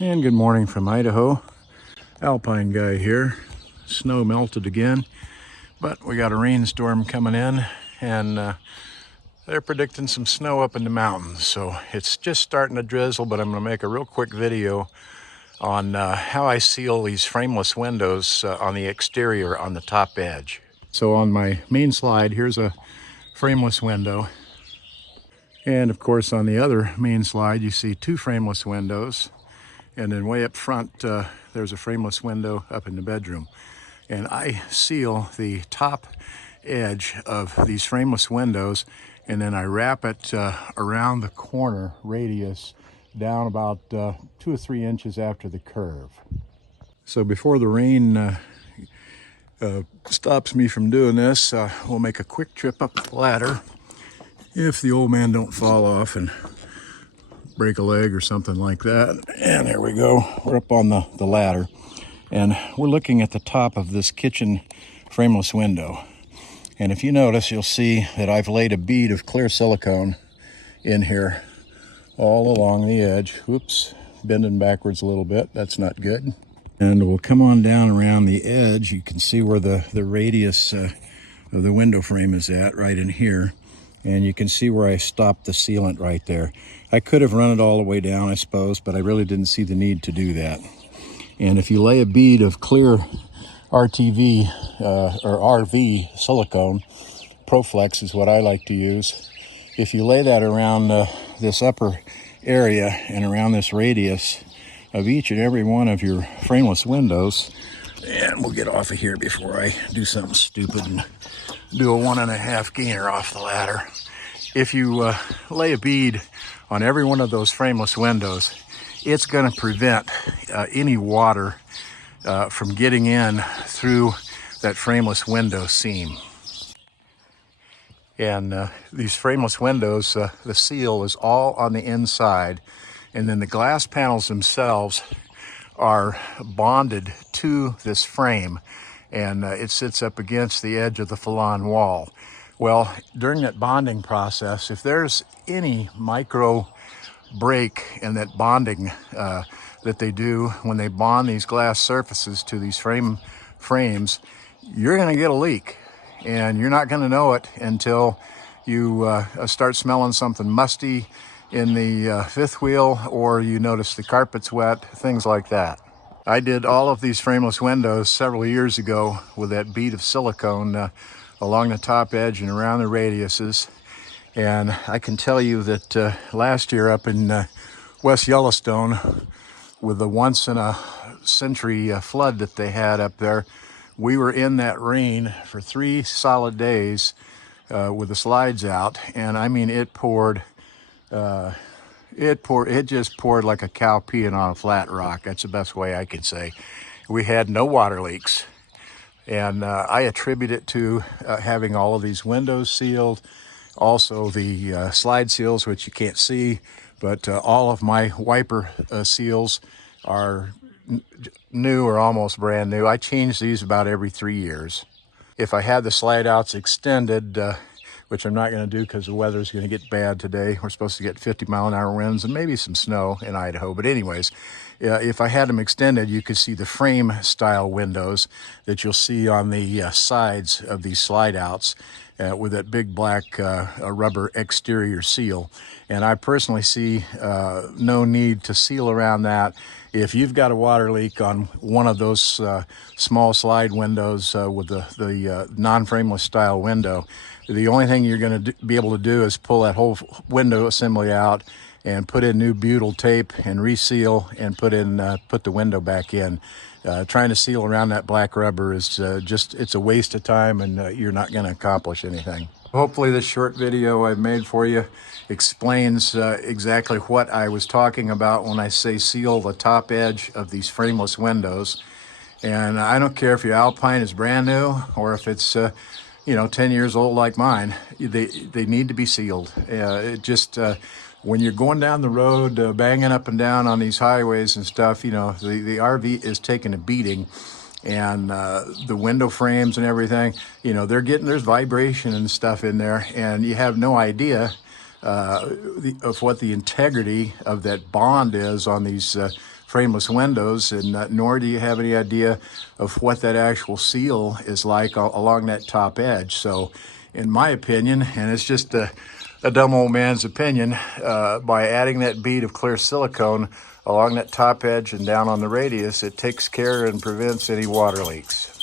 And good morning from Idaho. Alpine guy here. Snow melted again, but we got a rainstorm coming in, and they're predicting some snow up in the mountains. So it's just starting to drizzle, but I'm going to make a real quick video on how I seal these frameless windows on the exterior on the top edge. So on my main slide, here's a frameless window. And of course on the other main slide, you see two frameless windows. And then way up front, there's a frameless window up in the bedroom. And I seal the top edge of these frameless windows, and then I wrap it around the corner radius down about 2 or 3 inches after the curve. So before the rain stops me from doing this, we'll make a quick trip up the ladder if the old man don't fall off and break a leg or something like that. And there we go, we're up on the ladder, and we're looking at the top of this kitchen frameless window. And if you notice, you'll see that I've laid a bead of clear silicone in here all along the edge. Oops, bending backwards a little bit, that's not good. And we'll come on down around the edge. You can see where the radius of the window frame is at, right in here. And you can see where I stopped the sealant right there. I could have run it all the way down, I suppose, but I really didn't see the need to do that. And if you lay a bead of clear RTV or RV silicone, Proflex is what I like to use. If you lay that around this upper area and around this radius of each and every one of your frameless windows, and we'll get off of here before I do something stupid and do a 1.5 gainer off the ladder. If you lay a bead on every one of those frameless windows, it's going to prevent any water from getting in through that frameless window seam. And these frameless windows, the seal is all on the inside, and then the glass panels themselves are bonded to this frame, and it sits up against the edge of the Falon wall. Well, during that bonding process, if there's any micro break in that bonding that they do when they bond these glass surfaces to these frames, you're going to get a leak, and you're not going to know it until you start smelling something musty in the fifth wheel, or you notice the carpet's wet, things like that. I did all of these frameless windows several years ago with that bead of silicone along the top edge and around the radiuses. And I can tell you that last year up in West Yellowstone, with the once-in-a-century flood that they had up there, we were in that rain for 3 solid days with the slides out. And I mean, it just poured like a cow peeing on a flat rock. That's the best way I could say. We had no water leaks. And I attribute it to having all of these windows sealed. Also the slide seals, which you can't see, but all of my wiper seals are new or almost brand new. I change these about every 3 years. If I had the slide outs extended, which I'm not going to do because the weather's going to get bad today. We're supposed to get 50-mile-an-hour winds and maybe some snow in Idaho. But anyways, if I had them extended, you could see the frame style windows that you'll see on the sides of these slide outs with that big black rubber exterior seal. And I personally see no need to seal around that. If you've got a water leak on one of those small slide windows with the non-frameless style window, the only thing you're going to be able to do is pull that whole window assembly out and put in new butyl tape and reseal and put the window back in. Trying to seal around that black rubber is it's a waste of time, and you're not going to accomplish anything. Hopefully this short video I've made for you explains exactly what I was talking about when I say seal the top edge of these frameless windows. And I don't care if your Alpine is brand new or if it's 10 years old like mine, they need to be sealed. When you're going down the road, banging up and down on these highways and stuff, the RV is taking a beating, and the window frames and everything, there's vibration and stuff in there, and you have no idea of what the integrity of that bond is on these frameless windows, and nor do you have any idea of what that actual seal is like along that top edge. So in my opinion, and it's just a dumb old man's opinion, by adding that bead of clear silicone along that top edge and down on the radius, it takes care and prevents any water leaks.